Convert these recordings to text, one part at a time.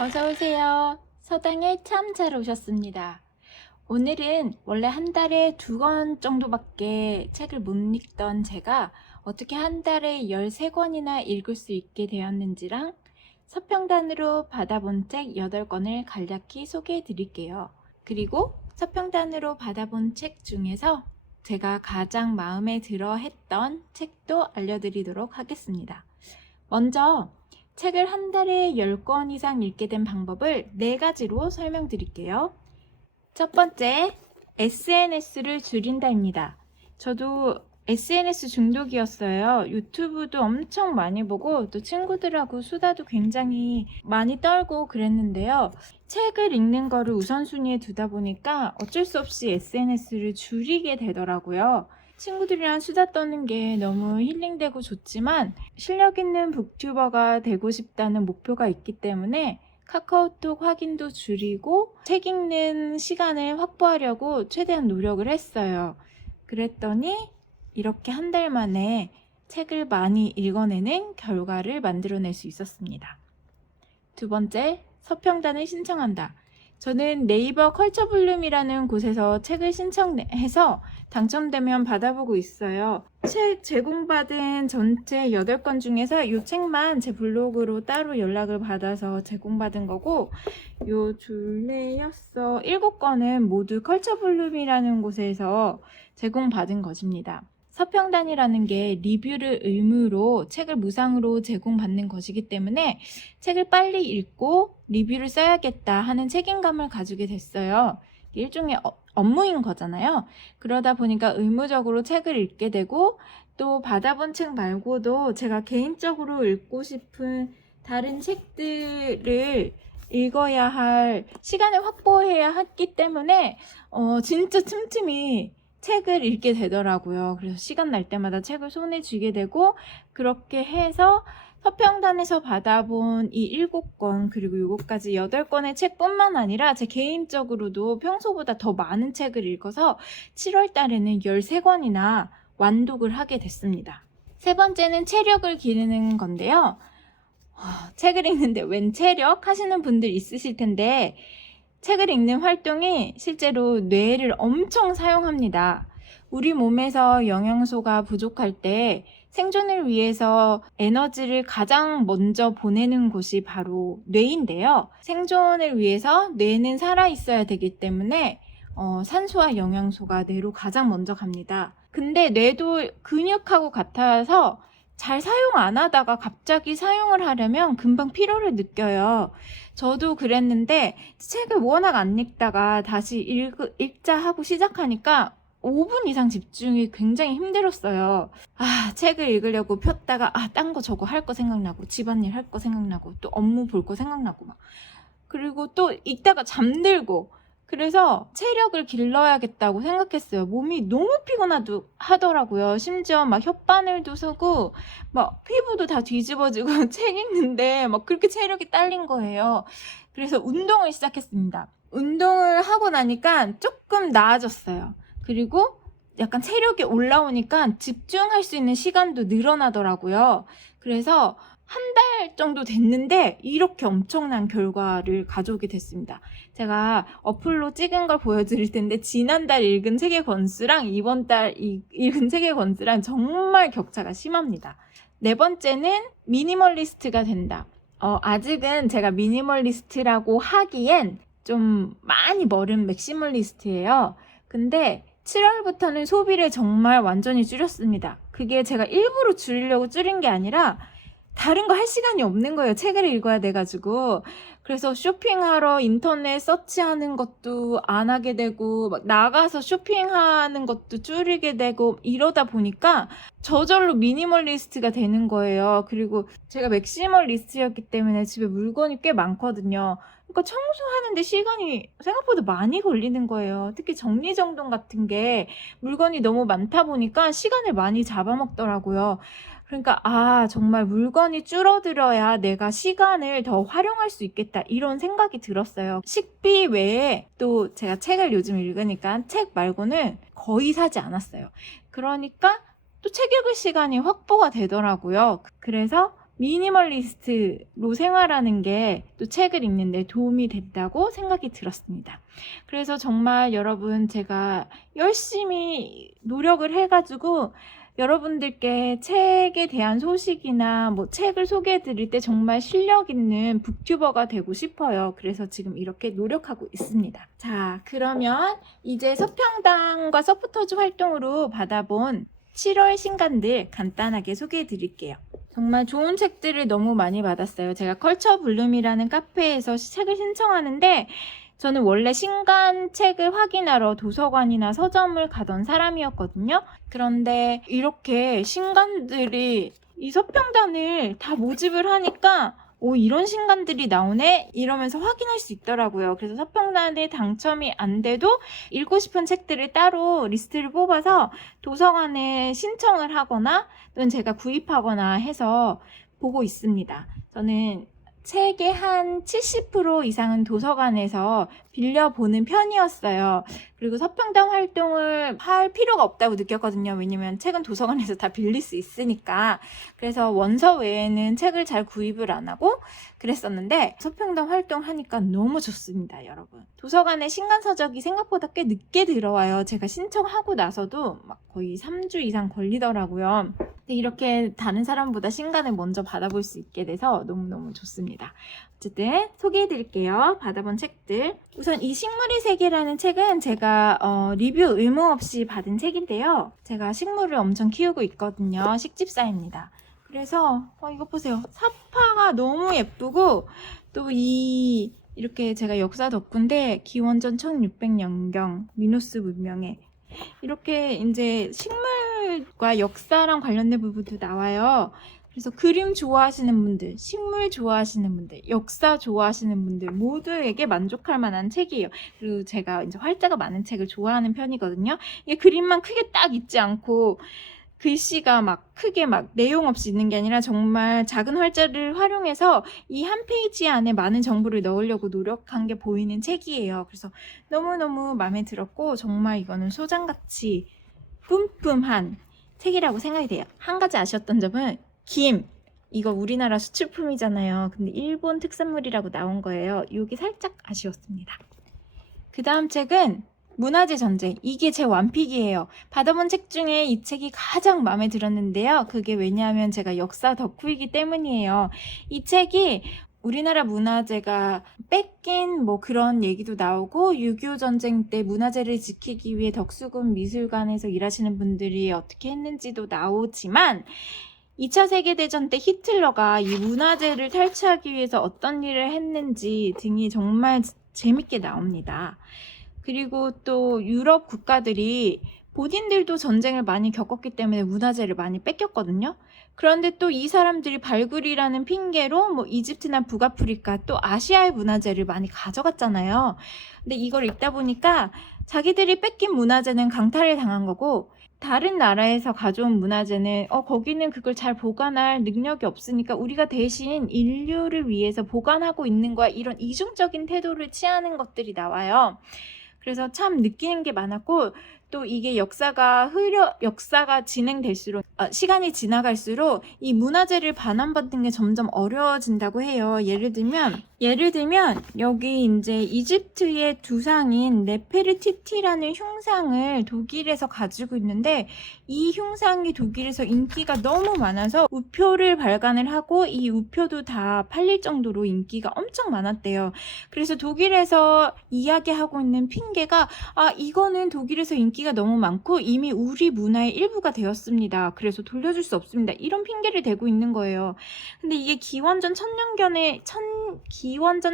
어서 오세요. 서당에 참 잘 오셨습니다. 오늘은 원래 한 달에 2권 정도밖에 책을 못 읽던 제가 어떻게 한 달에 13권이나 읽을 수 있게 되었는지랑 서평단으로 받아본 책 8권을 간략히 소개해 드릴게요. 그리고 서평단으로 받아본 책 중에서 제가 가장 마음에 들어 했던 책도 알려드리도록 하겠습니다. 먼저 책을 한 달에 10권 이상 읽게 된 방법을 4가지로 설명드릴게요. 첫 번째, SNS를 줄인다입니다. 저도 SNS 중독이었어요. 유튜브도 엄청 많이 보고 또 친구들하고 수다도 굉장히 많이 떨고 그랬는데요. 책을 읽는 거를 우선순위에 두다 보니까 어쩔 수 없이 SNS를 줄이게 되더라고요. 친구들이랑 수다 떠는 게 너무 힐링되고 좋지만 실력 있는 북튜버가 되고 싶다는 목표가 있기 때문에 카카오톡 확인도 줄이고 책 읽는 시간을 확보하려고 최대한 노력을 했어요. 그랬더니 이렇게 한 달 만에 책을 많이 읽어내는 결과를 만들어낼 수 있었습니다. 두 번째, 서평단을 신청한다. 저는 네이버 컬처블룸이라는 곳에서 책을 신청해서 당첨되면 받아보고 있어요. 책 제공받은 전체 8권 중에서 이 책만 제 블로그로 따로 연락을 받아서 제공받은 거고, 요 둘레였어 7권은 모두 컬처블룸이라는 곳에서 제공받은 것입니다. 서평단이라는 게 리뷰를 의무로 책을 무상으로 제공받는 것이기 때문에 책을 빨리 읽고 리뷰를 써야겠다 하는 책임감을 가지게 됐어요. 일종의 업무인 거잖아요. 그러다 보니까 의무적으로 책을 읽게 되고 또 받아본 책 말고도 제가 개인적으로 읽고 싶은 다른 책들을 읽어야 할 시간을 확보해야 했기 때문에 진짜 틈틈이 책을 읽게 되더라고요. 그래서 시간 날 때마다 책을 손에 쥐게 되고 그렇게 해서 서평단에서 받아본 이 7권 그리고 요거까지 8권의 책뿐만 아니라 제 개인적으로도 평소보다 더 많은 책을 읽어서 7월 달에는 13권이나 완독을 하게 됐습니다. 세 번째는 체력을 기르는 건데요. 책을 읽는데 웬 체력 하시는 분들 있으실 텐데 책을 읽는 활동이 실제로 뇌를 엄청 사용합니다. 우리 몸에서 영양소가 부족할 때 생존을 위해서 에너지를 가장 먼저 보내는 곳이 바로 뇌인데요. 생존을 위해서 뇌는 살아있어야 되기 때문에 산소와 영양소가 뇌로 가장 먼저 갑니다. 근데 뇌도 근육하고 같아서 잘 사용 안 하다가 갑자기 사용을 하려면 금방 피로를 느껴요. 저도 그랬는데 책을 워낙 안 읽다가 다시 읽자 하고 시작하니까 5분 이상 집중이 굉장히 힘들었어요. 책을 읽으려고 폈다가 딴 거 저거 할 거 생각나고 집안일 할 거 생각나고 또 업무 볼 거 생각나고 막 그리고 또 읽다가 잠들고 그래서 체력을 길러야겠다고 생각했어요. 몸이 너무 피곤하더라고요. 심지어 막 혓바늘도 서고 막 피부도 다 뒤집어지고 책 읽는데 막 그렇게 체력이 딸린 거예요. 그래서 운동을 시작했습니다. 운동을 하고 나니까 조금 나아졌어요. 그리고 약간 체력이 올라오니까 집중할 수 있는 시간도 늘어나더라고요. 그래서 한 달 정도 됐는데 이렇게 엄청난 결과를 가져오게 됐습니다. 제가 어플로 찍은 걸 보여드릴 텐데 지난달 읽은 책의 권수랑 이번 달 읽은 책의 권수랑 정말 격차가 심합니다. 네 번째는 미니멀리스트가 된다. 아직은 제가 미니멀리스트라고 하기엔 좀 많이 멀은 맥시멀리스트예요. 근데 7월부터는 소비를 정말 완전히 줄였습니다. 그게 제가 일부러 줄이려고 줄인 게 아니라 다른 거 할 시간이 없는 거예요. 책을 읽어야 돼가지고. 그래서 쇼핑하러 인터넷 서치하는 것도 안 하게 되고 막 나가서 쇼핑하는 것도 줄이게 되고 이러다 보니까 저절로 미니멀리스트가 되는 거예요. 그리고 제가 맥시멀리스트였기 때문에 집에 물건이 꽤 많거든요. 그러니까 청소하는데 시간이 생각보다 많이 걸리는 거예요. 특히 정리정돈 같은 게 물건이 너무 많다 보니까 시간을 많이 잡아먹더라고요. 그러니까 정말 물건이 줄어들어야 내가 시간을 더 활용할 수 있겠다 이런 생각이 들었어요. 식비 외에 또 제가 책을 요즘 읽으니까 책 말고는 거의 사지 않았어요. 그러니까 또 책 읽을 시간이 확보가 되더라고요. 그래서 미니멀리스트로 생활하는 게 또 책을 읽는데 도움이 된다고 생각이 들었습니다. 그래서 정말 여러분 제가 열심히 노력을 해가지고 여러분들께 책에 대한 소식이나 뭐 책을 소개해 드릴 때 정말 실력 있는 북튜버가 되고 싶어요. 그래서 지금 이렇게 노력하고 있습니다. 자, 그러면 이제 서평당과 서포터즈 활동으로 받아본 7월 신간들 간단하게 소개해 드릴게요. 정말 좋은 책들을 너무 많이 받았어요. 제가 컬처 블룸이라는 카페에서 책을 신청하는데 저는 원래 신간 책을 확인하러 도서관이나 서점을 가던 사람이었거든요. 그런데 이렇게 신간들이 이 서평단을 다 모집을 하니까 오, 이런 신간들이 나오네? 이러면서 확인할 수 있더라고요. 그래서 서평단에 당첨이 안 돼도 읽고 싶은 책들을 따로 리스트를 뽑아서 도서관에 신청을 하거나 또는 제가 구입하거나 해서 보고 있습니다. 저는 책의 한 70% 이상은 도서관에서 빌려보는 편이었어요. 그리고 서평당 활동을 할 필요가 없다고 느꼈거든요. 왜냐면 책은 도서관에서 다 빌릴 수 있으니까. 그래서 원서 외에는 책을 잘 구입을 안 하고 그랬었는데 서평당 활동하니까 너무 좋습니다, 여러분. 도서관에 신간서적이 생각보다 꽤 늦게 들어와요. 제가 신청하고 나서도 막 거의 3주 이상 걸리더라고요. 근데 이렇게 다른 사람보다 신간을 먼저 받아볼 수 있게 돼서 너무너무 좋습니다. 어쨌든 소개해드릴게요. 받아본 책들. 우선 이 식물의 세계라는 책은 제가 리뷰 의무 없이 받은 책인데요. 제가 식물을 엄청 키우고 있거든요. 식집사입니다. 그래서 이거 보세요. 사파가 너무 예쁘고 또 이렇게 제가 역사 덕후인데 기원전 1600년경 미노스 문명에 이렇게 이제 식물과 역사랑 관련된 부분도 나와요. 그래서 그림 좋아하시는 분들, 식물 좋아하시는 분들, 역사 좋아하시는 분들 모두에게 만족할 만한 책이에요. 그리고 제가 이제 활자가 많은 책을 좋아하는 편이거든요. 이게 그림만 크게 딱 있지 않고 글씨가 막 크게 막 내용 없이 있는 게 아니라 정말 작은 활자를 활용해서 이 한 페이지 안에 많은 정보를 넣으려고 노력한 게 보이는 책이에요. 그래서 너무너무 마음에 들었고 정말 이거는 소장가치 뿜뿜한 책이라고 생각이 돼요. 한 가지 아쉬웠던 점은 김! 이거 우리나라 수출품이잖아요. 근데 일본 특산물이라고 나온 거예요. 이게 살짝 아쉬웠습니다. 그 다음 책은 문화재 전쟁. 이게 제 완픽이에요. 받아본 책 중에 이 책이 가장 마음에 들었는데요. 그게 왜냐하면 제가 역사 덕후이기 때문이에요. 이 책이 우리나라 문화재가 뺏긴 뭐 그런 얘기도 나오고 6.25 전쟁 때 문화재를 지키기 위해 덕수궁 미술관에서 일하시는 분들이 어떻게 했는지도 나오지만 2차 세계대전 때 히틀러가 이 문화재를 탈취하기 위해서 어떤 일을 했는지 등이 정말 재밌게 나옵니다. 그리고 또 유럽 국가들이 본인들도 전쟁을 많이 겪었기 때문에 문화재를 많이 뺏겼거든요. 그런데 또 이 사람들이 발굴이라는 핑계로 뭐 이집트나 북아프리카 또 아시아의 문화재를 많이 가져갔잖아요. 근데 이걸 읽다 보니까 자기들이 뺏긴 문화재는 강탈을 당한 거고 다른 나라에서 가져온 문화재는 거기는 그걸 잘 보관할 능력이 없으니까 우리가 대신 인류를 위해서 보관하고 있는 거야. 이런 이중적인 태도를 취하는 것들이 나와요. 그래서 참 느끼는 게 많았고 또 이게 역사가 진행될수록 시간이 지나갈수록 이 문화재를 반환받는 게 점점 어려워진다고 해요. 예를 들면 여기 이제 이집트의 두상인 네페르티티라는 흉상을 독일에서 가지고 있는데 이 흉상이 독일에서 인기가 너무 많아서 우표를 발간을 하고 이 우표도 다 팔릴 정도로 인기가 엄청 많았대요. 그래서 독일에서 이야기하고 있는 핑계가 이거는 독일에서 인기가 너무 많고 이미 우리 문화의 일부가 되었습니다. 그래서 돌려줄 수 없습니다. 이런 핑계를 대고 있는 거예요. 근데 이게 기원전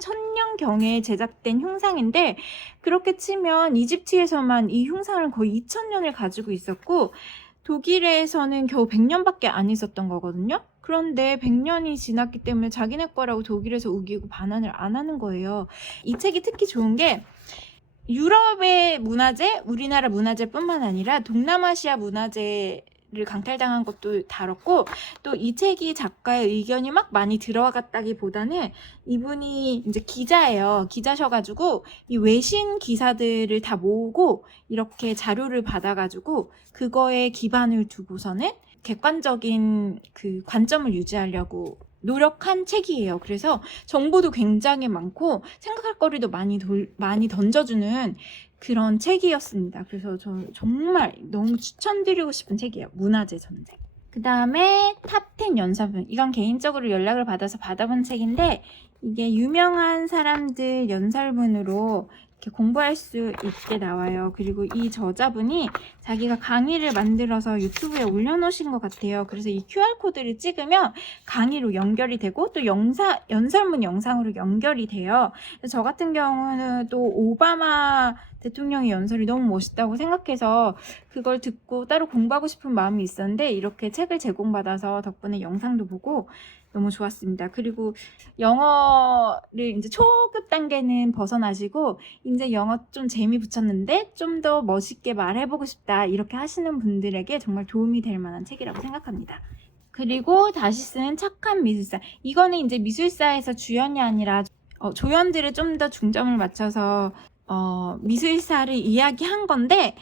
천년경에 제작된 흉상인데 그렇게 치면 이집트에서만 이 흉상을 거의 2000년을 가지고 있었고 독일에서는 겨우 100년밖에 안 있었던 거거든요. 그런데 100년이 지났기 때문에 자기네 거라고 독일에서 우기고 반환을 안 하는 거예요. 이 책이 특히 좋은 게 유럽의 문화재, 우리나라 문화재뿐만 아니라 동남아시아 문화재를 강탈당한 것도 다뤘고 또 이 책이 작가의 의견이 막 많이 들어갔다기보다는 이분이 이제 기자예요. 기자셔가지고 이 외신 기사들을 다 모으고 이렇게 자료를 받아가지고 그거에 기반을 두고서는 객관적인 그 관점을 유지하려고 노력한 책이에요. 그래서 정보도 굉장히 많고 생각할 거리도 많이 던져주는 그런 책이었습니다. 그래서 저 정말 너무 추천드리고 싶은 책이에요. 문화재 전쟁. 그 다음에 탑10 연설문. 이건 개인적으로 연락을 받아서 받아본 책인데 이게 유명한 사람들 연설문으로 이렇게 공부할 수 있게 나와요. 그리고 이 저자분이 자기가 강의를 만들어서 유튜브에 올려놓으신 것 같아요. 그래서 이 QR코드를 찍으면 강의로 연결이 되고 또 연설문 영상으로 연결이 돼요. 그래서 저 같은 경우는 또 오바마 대통령의 연설이 너무 멋있다고 생각해서 그걸 듣고 따로 공부하고 싶은 마음이 있었는데 이렇게 책을 제공받아서 덕분에 영상도 보고 너무 좋았습니다. 그리고 영어를 이제 초급 단계는 벗어나시고 이제 영어 좀 재미 붙였는데 좀 더 멋있게 말해보고 싶다 이렇게 하시는 분들에게 정말 도움이 될 만한 책이라고 생각합니다. 그리고 다시 쓰는 착한 미술사. 이거는 이제 미술사에서 주연이 아니라 조연들을 좀 더 중점을 맞춰서 미술사를 이야기한 건데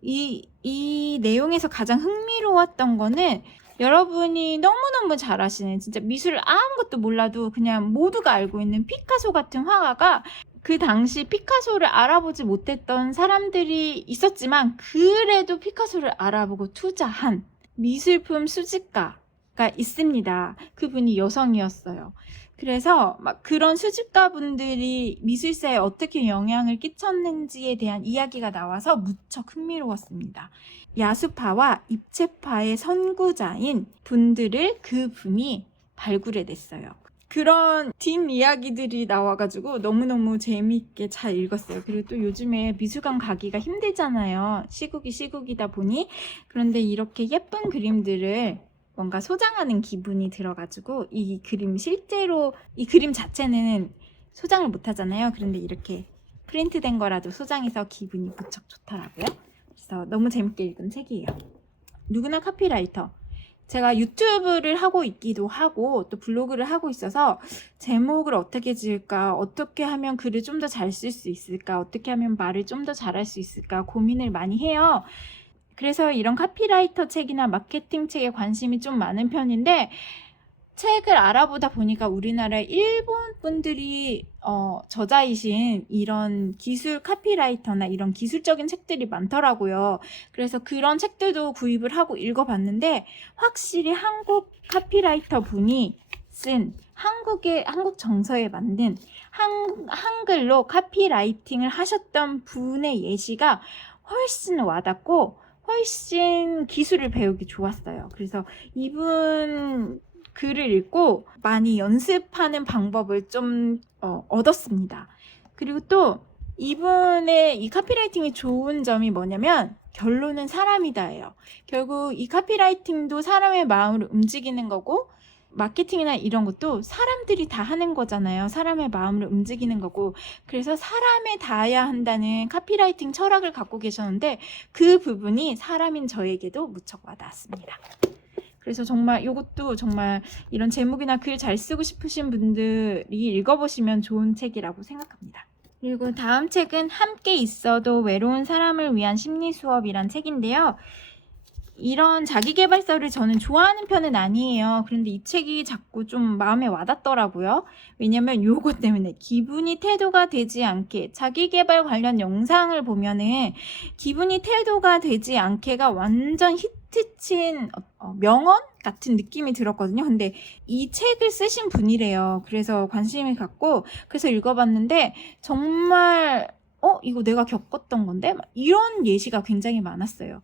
이 내용에서 가장 흥미로웠던 거는 여러분이 너무너무 잘 아시는 진짜 미술을 아무것도 몰라도 그냥 모두가 알고 있는 피카소 같은 화가가 그 당시 피카소를 알아보지 못했던 사람들이 있었지만 그래도 피카소를 알아보고 투자한 미술품 수집가가 있습니다. 그분이 여성이었어요. 그래서 막 그런 수집가분들이 미술사에 어떻게 영향을 끼쳤는지에 대한 이야기가 나와서 무척 흥미로웠습니다. 야수파와 입체파의 선구자인 분들을 그분이 발굴해냈어요. 그런 뒷이야기들이 나와가지고 너무너무 재미있게 잘 읽었어요. 그리고 또 요즘에 미술관 가기가 힘들잖아요. 시국이다 보니. 그런데 이렇게 예쁜 그림들을 뭔가 소장하는 기분이 들어가지고 이 그림 자체는 소장을 못 하잖아요. 그런데 이렇게 프린트된 거라도 소장해서 기분이 무척 좋더라고요. 그래서 너무 재밌게 읽은 책이에요. 누구나 카피라이터. 제가 유튜브를 하고 있기도 하고 또 블로그를 하고 있어서 제목을 어떻게 지을까, 어떻게 하면 글을 좀 더 잘 쓸 수 있을까, 어떻게 하면 말을 좀 더 잘할 수 있을까 고민을 많이 해요. 그래서 이런 카피라이터 책이나 마케팅 책에 관심이 좀 많은 편인데 책을 알아보다 보니까 우리나라에 일본 분들이 저자이신 이런 기술 카피라이터나 이런 기술적인 책들이 많더라고요. 그래서 그런 책들도 구입을 하고 읽어봤는데 확실히 한국 카피라이터 분이 쓴 한국 정서에 맞는 한글로 카피라이팅을 하셨던 분의 예시가 훨씬 와닿고 훨씬 기술을 배우기 좋았어요. 그래서 이분 글을 읽고 많이 연습하는 방법을 좀 얻었습니다. 그리고 또 이분의 이 카피라이팅이 좋은 점이 뭐냐면 결론은 사람이다예요. 결국 이 카피라이팅도 사람의 마음을 움직이는 거고 마케팅이나 이런 것도 사람들이 다 하는 거잖아요. 사람의 마음을 움직이는 거고 그래서 사람에 닿아야 한다는 카피라이팅 철학을 갖고 계셨는데 그 부분이 사람인 저에게도 무척 와닿았습니다. 그래서 정말 이것도 정말 이런 제목이나 글 잘 쓰고 싶으신 분들이 읽어보시면 좋은 책이라고 생각합니다. 그리고 다음 책은 함께 있어도 외로운 사람을 위한 심리 수업이란 책인데요. 이런 자기계발서를 저는 좋아하는 편은 아니에요. 그런데 이 책이 자꾸 좀 마음에 와닿더라고요. 왜냐면 요거 때문에 기분이 태도가 되지 않게 자기계발 관련 영상을 보면은 기분이 태도가 되지 않게가 완전 히트친 명언 같은 느낌이 들었거든요. 근데 이 책을 쓰신 분이래요. 그래서 관심을 갖고 그래서 읽어봤는데 정말 이거 내가 겪었던 건데 이런 예시가 굉장히 많았어요.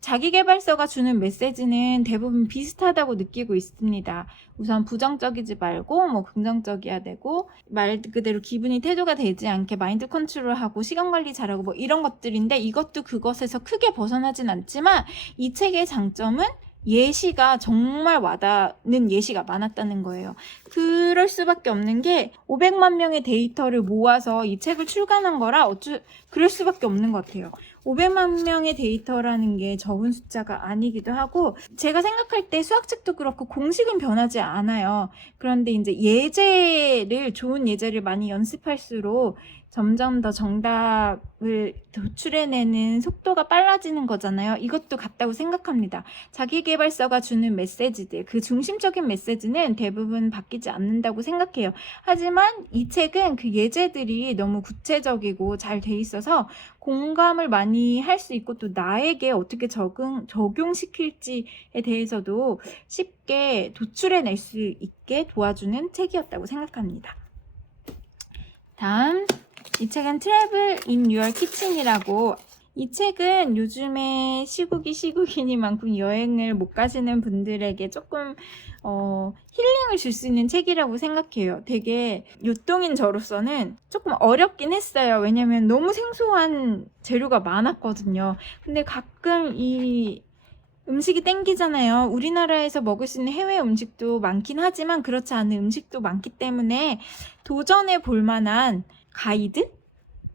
자기계발서가 주는 메시지는 대부분 비슷하다고 느끼고 있습니다. 우선 부정적이지 말고 긍정적이어야 되고 말 그대로 기분이 태도가 되지 않게 마인드 컨트롤하고 시간 관리 잘하고 이런 것들인데 이것도 그것에서 크게 벗어나진 않지만 이 책의 장점은 예시가 정말 와닿는 예시가 많았다는 거예요. 그럴 수밖에 없는 게 500만 명의 데이터를 모아서 이 책을 출간한 거라 그럴 수밖에 없는 것 같아요. 500만 명의 데이터라는 게 적은 숫자가 아니기도 하고 제가 생각할 때 수학책도 그렇고 공식은 변하지 않아요. 그런데 이제 좋은 예제를 많이 연습할수록 점점 더 정답을 도출해내는 속도가 빨라지는 거잖아요. 이것도 같다고 생각합니다. 자기계발서가 주는 메시지들, 그 중심적인 메시지는 대부분 바뀌지 않는다고 생각해요. 하지만 이 책은 그 예제들이 너무 구체적이고 잘 돼 있어서 공감을 많이 할 수 있고 또 나에게 어떻게 적용시킬지에 대해서도 쉽게 도출해낼 수 있게 도와주는 책이었다고 생각합니다. 다음, 이 책은 Travel in Your Kitchen이라고, 이 책은 요즘에 시국이니만큼 여행을 못 가시는 분들에게 조금 힐링을 줄 수 있는 책이라고 생각해요. 되게 요동인 저로서는 조금 어렵긴 했어요. 왜냐면 너무 생소한 재료가 많았거든요. 근데 가끔 이 음식이 땡기잖아요. 우리나라에서 먹을 수 있는 해외 음식도 많긴 하지만 그렇지 않은 음식도 많기 때문에 도전해 볼 만한 가이드?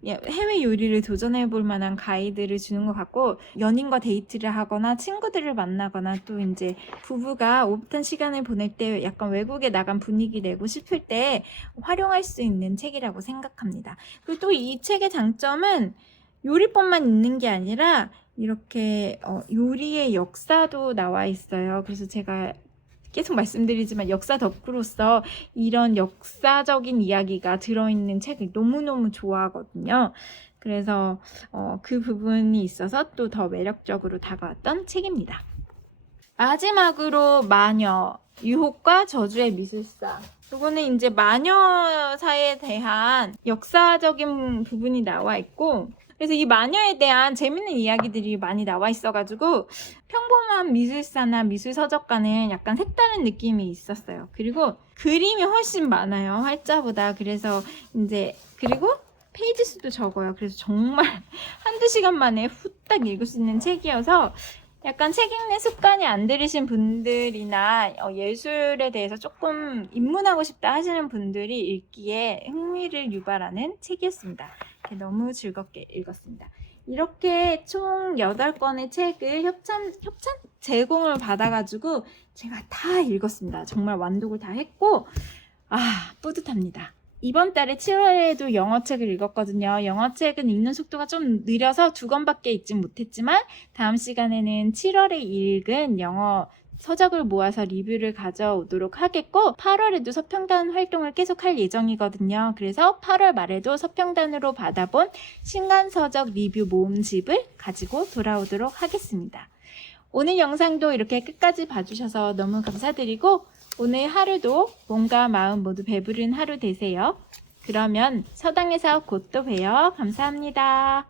해외 요리를 도전해 볼 만한 가이드를 주는 것 같고, 연인과 데이트를 하거나 친구들을 만나거나 또 이제 부부가 오붓한 시간을 보낼 때 약간 외국에 나간 분위기 내고 싶을 때 활용할 수 있는 책이라고 생각합니다. 그리고 또 이 책의 장점은 요리법만 있는 게 아니라 이렇게 요리의 역사도 나와 있어요. 그래서 제가 계속 말씀드리지만 역사 덕후로서 이런 역사적인 이야기가 들어있는 책을 너무너무 좋아하거든요. 그래서 그 부분이 있어서 또 더 매력적으로 다가왔던 책입니다. 마지막으로 마녀, 유혹과 저주의 미술사. 이거는 이제 마녀사에 대한 역사적인 부분이 나와 있고, 그래서 이 마녀에 대한 재밌는 이야기들이 많이 나와 있어가지고 평범한 미술사나 미술서적과는 약간 색다른 느낌이 있었어요. 그리고 그림이 훨씬 많아요, 활자보다. 그래서 이제 그리고 페이지 수도 적어요. 그래서 정말 한두 시간 만에 후딱 읽을 수 있는 책이어서 약간 책 읽는 습관이 안 들이신 분들이나 예술에 대해서 조금 입문하고 싶다 하시는 분들이 읽기에 흥미를 유발하는 책이었습니다. 너무 즐겁게 읽었습니다. 이렇게 총 8권의 책을 협찬 제공을 받아가지고 제가 다 읽었습니다. 정말 완독을 다 했고 뿌듯합니다. 이번 달에 7월에도 영어책을 읽었거든요. 영어책은 읽는 속도가 좀 느려서 2권밖에 읽지 못했지만 다음 시간에는 7월에 읽은 영어 서적을 모아서 리뷰를 가져오도록 하겠고 8월에도 서평단 활동을 계속할 예정이거든요. 그래서 8월 말에도 서평단으로 받아본 신간서적 리뷰 모음집을 가지고 돌아오도록 하겠습니다. 오늘 영상도 이렇게 끝까지 봐주셔서 너무 감사드리고 오늘 하루도 몸과 마음 모두 배부른 하루 되세요. 그러면 서당에서 곧 또 봬요. 감사합니다.